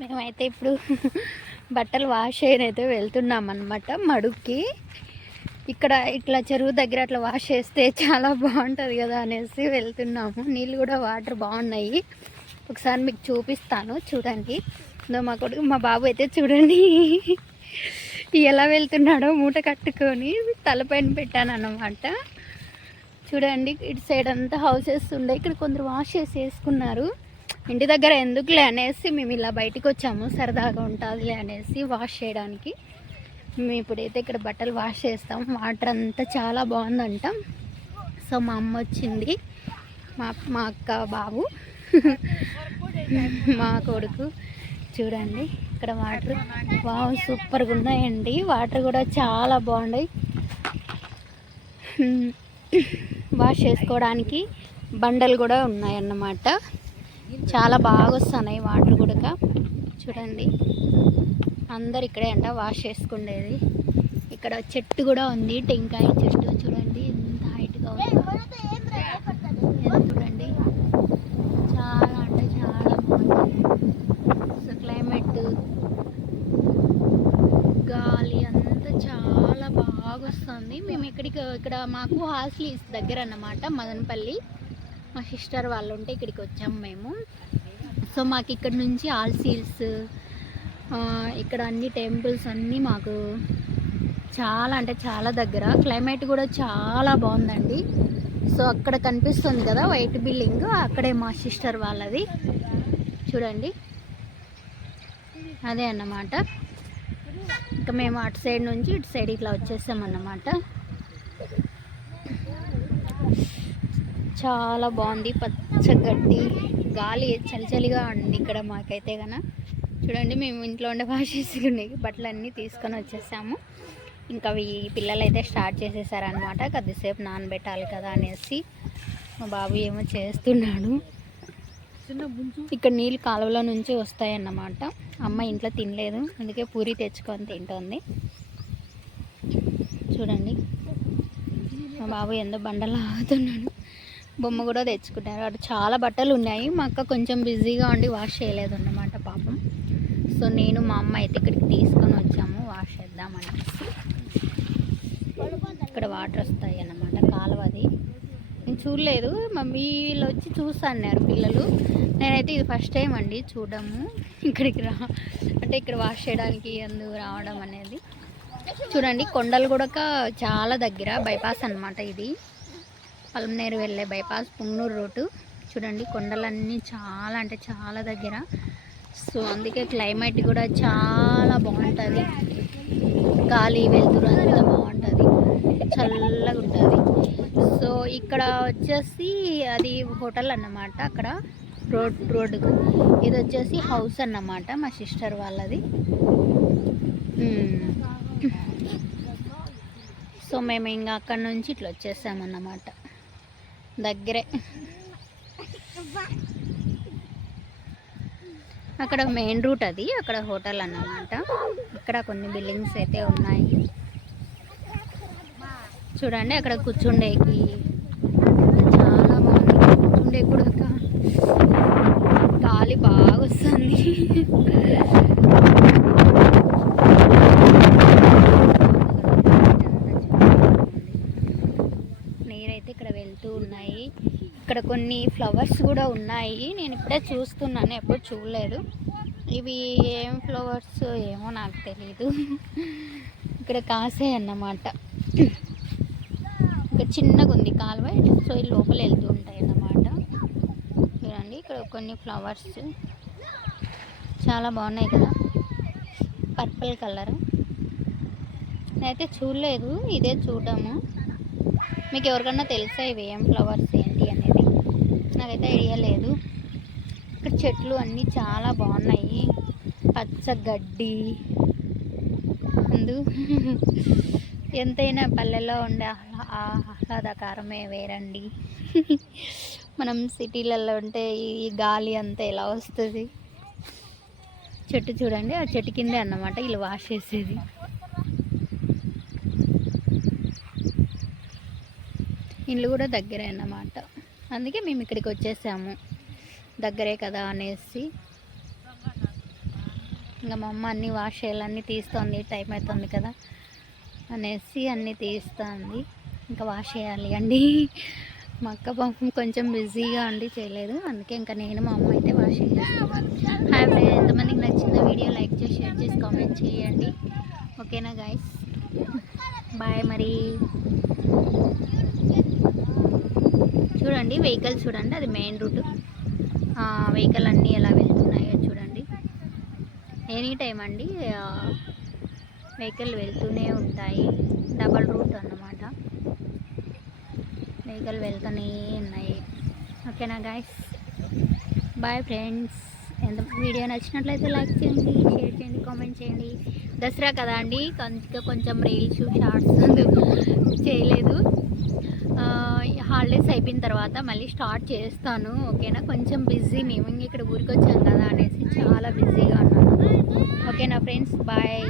మేమైతే ఇప్పుడు బట్టలు వాష్ చేయనైతే వెళ్తున్నాం అనమాట మడుక్కి. ఇక్కడ ఇట్లా చెరువు దగ్గర అట్లా వాష్ చేస్తే చాలా బాగుంటుంది కదా అనేసి వెళ్తున్నాము. నీళ్ళు కూడా వాటర్ బాగున్నాయి. ఒకసారి మీకు చూపిస్తాను చూడండి. ఇదో మా కొడుకు మా బాబు అయితే చూడండి. ఎలా వెళ్తున్నాడో మూట కట్టుకొని తలపైన పెట్టాను అన్నమాట చూడండి ఇటు సైడ్ అంతా హౌసెస్ ఉండే ఇక్కడ కొందరు వాష్ చేసి వేసుకున్నారు. ఇంటి దగ్గర ఎందుకులే అనేసి మేము ఇలా బయటికి వచ్చాము సరదాగా ఉంటుందిలే అనేసి వాష్ చేయడానికి. మేము ఇప్పుడైతే ఇక్కడ బట్టలు వాష్ చేస్తాం. వాటర్ అంతా చాలా బాగుందంట. సో మా అమ్మ వచ్చింది. మా మా అక్క బాబు మా కొడుకు. చూడండి ఇక్కడ వాటర్ వావ్ సూపర్గా ఉన్నాయండి. వాటర్ కూడా చాలా బాగున్నాయి వాష్ hmm. చేసుకోవడానికి బండలు కూడా ఉన్నాయన్నమాట. చాలా బాగా వస్తున్నాయి వాటర్ కూడా చూడండి. అందరు ఇక్కడే అంట వాష్ చేసుకునేది ఇక్కడ చెట్టు కూడా ఉంది టెంకాయ చెట్టు చూడండి. ఎంత హైట్గా ఉంది. చూడండి. చాలా అంటే చాలా బాగుంది. సో క్లైమేట్ గాలి అంతా చాలా బాగా వస్తుంది మేము ఇక్కడికి ఇక్కడ మాకు హాస్టల్ దగ్గర అన్నమాట మదనపల్లి. మా సిస్టర్ వాళ్ళు ఉంటే ఇక్కడికి వచ్చాము మేము. సో మాకు ఇక్కడ నుంచి ఆల్ సీల్స్ ఇక్కడ అన్ని టెంపుల్స్ అన్నీ మాకు చాలా అంటే చాలా దగ్గర. క్లైమేట్ కూడా చాలా బాగుందండి. సో అక్కడ కనిపిస్తుంది కదా వైట్ బిల్డింగ్ అక్కడే మా సిస్టర్ వాళ్ళది. చూడండి. అదే అన్నమాట. ఇంకా మేము అటు సైడ్ నుంచి ఇటు సైడ్ ఇట్లా వచ్చేసామన్నమాట. చాలా బాగుంది. పచ్చగడ్డి గాలి చలి చలిగా ఉంది ఇక్కడ మాకైతే కన చూడండి మేము ఇంట్లో ఉండే వాష్ చేసుకునే బట్టలు అన్నీ తీసుకొని వచ్చేసాము. ఇంకా అవి పిల్లలు అయితే స్టార్ట్ చేసేసారనమాట కొద్దిసేపు నానబెట్టాలి కదా అనేసి మా బాబు ఏమో చేస్తున్నాడు. ఇక్కడ నీళ్ళు కాలువలో నుంచి వస్తాయన్నమాట. అమ్మ ఇంట్లో తినలేదు. అందుకే పూరి తెచ్చుకొని తింటుంది. చూడండి. మా బాబు ఎంతో బండలు ఆగుతున్నాడు బొమ్మ కూడా తెచ్చుకున్నారు. అటు చాలా బట్టలు ఉన్నాయి. మా అక్క కొంచెం బిజీగా ఉండి వాష్ చేయలేదు అన్నమాట పాపం. సో నేను మా అమ్మ అయితే ఇక్కడికి తీసుకొని వచ్చాము. వాష్ చేద్దామనేసి ఇక్కడ వాటర్ వస్తాయి అన్నమాట కాలువది. నేను చూడలేదు. మమ్మీ వీళ్ళు వచ్చి చూస్తాన్నారు పిల్లలు. నేనైతే ఇది ఫస్ట్ టైం అండి. చూడము. ఇక్కడికి రా. అంటే ఇక్కడ వాష్ చేయడానికి అందుకు రావడం అనేది. చూడండి కొండలు కూడా చాలా దగ్గర బైపాస్ అన్నమాట ఇది. పలమనేరు వెళ్ళే బైపాస్ పుంగనూరు రోడ్డు చూడండి కొండలన్నీ చాలా అంటే చాలా దగ్గర. సో అందుకే క్లైమేట్ కూడా చాలా బాగుంటుంది. గాలి వెళ్తురు అంతా బాగుంటుంది. చల్లగా ఉంటుంది. సో ఇక్కడ వచ్చేసి అది హోటల్ అన్నమాట అక్కడ. రోడ్ రోడ్డుకు. ఇది వచ్చేసి హౌస్ అన్నమాట మా సిస్టర్ వాళ్ళది. సో మేము ఇంకా అక్కడ నుంచి ఇట్లా వచ్చేసామన్నమాట. దగ్గరే. అక్కడ మెయిన్ రూట్ అది అక్కడ హోటల్ అన్నమాట. ఇక్కడ కొన్ని బిల్డింగ్స్ అయితే ఉన్నాయి. చూడండి అక్కడ కూర్చుండేకి చాలా బాగుంది కూర్చుండే కూడా ఒక గాలి బాగా వస్తుంది నీరైతే ఇక్కడ వెళ్తూ ఉన్నాయి ఇక్కడ కొన్ని ఫ్లవర్స్ కూడా ఉన్నాయి. నేను ఇప్పుడే చూస్తున్నాను ఎప్పుడు చూడలేదు. ఇవి ఏం ఫ్లవర్స్ ఏమో నాకు తెలీదు. ఇక్కడ కాసే అన్నమాట. ఇక్కడ చిన్నగా ఉంది కాలువ సో ఈ లోపల వెళ్తూ ఉంటాయి అన్నమాట. చూడండి ఇక్కడ కొన్ని ఫ్లవర్స్. చాలా బాగున్నాయి కదా. Purple colour. నేనైతే చూడలేదు ఇదే చూడము. మీకు ఎవరికన్నా తెలుసా ఇవి ఏం ఫ్లవర్స్? చెట్లు అన్నీ చాలా బాగున్నాయి. పచ్చ గడ్డి అందు. ఎంతైనా పల్లెల్లో ఉండే ఆహ్లా- ఆహ్లాదకరమే వేరండి. మనం సిటీలలో ఉంటే ఈ గాలి అంతా ఎలా వస్తుంది? చెట్టు చూడండి ఆ చెట్టు కిందే అన్నమాట వీళ్ళు వాష్ చేసేది ఇల్లు కూడా దగ్గరే అన్నమాట. అందుకే మేము ఇక్కడికి వచ్చేసాము. దగ్గరే కదా అనేసి. ఇంకా మా అమ్మ అన్నీ వాష్ చేయాలన్నీ తీస్తుంది టైం అవుతుంది కదా అనేసి అన్నీ తీస్తుంది. ఇంకా వాష్ చేయాలి అండి. మా అక్క పాపం కొంచెం బిజీగా ఉండి చేయలేదు అందుకే ఇంకా నేను మా అమ్మ అయితే వాష్ చేస్తాను హాయ్ ఫ్రెండ్ ఎంతమందికి నచ్చిన వీడియో లైక్ చేసి షేర్ చేసి కామెంట్ చేయండి. ఓకేనా గాయస్? బాయ్ మరి. చూడండి వెహికల్ చూడండి అది మెయిన్ రూట్. వెహికల్ అన్నీ ఎలా వెళ్తున్నాయో చూడండి. ఎనీ టైం అండి వెహికల్ వెళ్తూనే ఉంటాయి. డబల్ రూట్ అన్నమాట. వెహికల్ వెళ్తూనే ఉన్నాయి. ఓకేనా గాయస్ బాయ్ ఫ్రెండ్స్ ఎంత వీడియో నచ్చినట్లయితే లైక్ చేయండి షేర్ చేయండి కామెంట్ చేయండి. దసరా కదా అండి కొంచెం కొంచెం రీల్స్ షార్ట్స్ చేయలేదు. హాలిడేస్ అయిపోయిన తర్వాత మళ్ళీ స్టార్ట్ చేస్తాను ఓకేనా? కొంచెం బిజీ మేము ఇక్కడ ఊరికి వచ్చాం కదా అనేసి చాలా బిజీగా ఉన్నాను. ఓకేనా ఫ్రెండ్స్? బాయ్.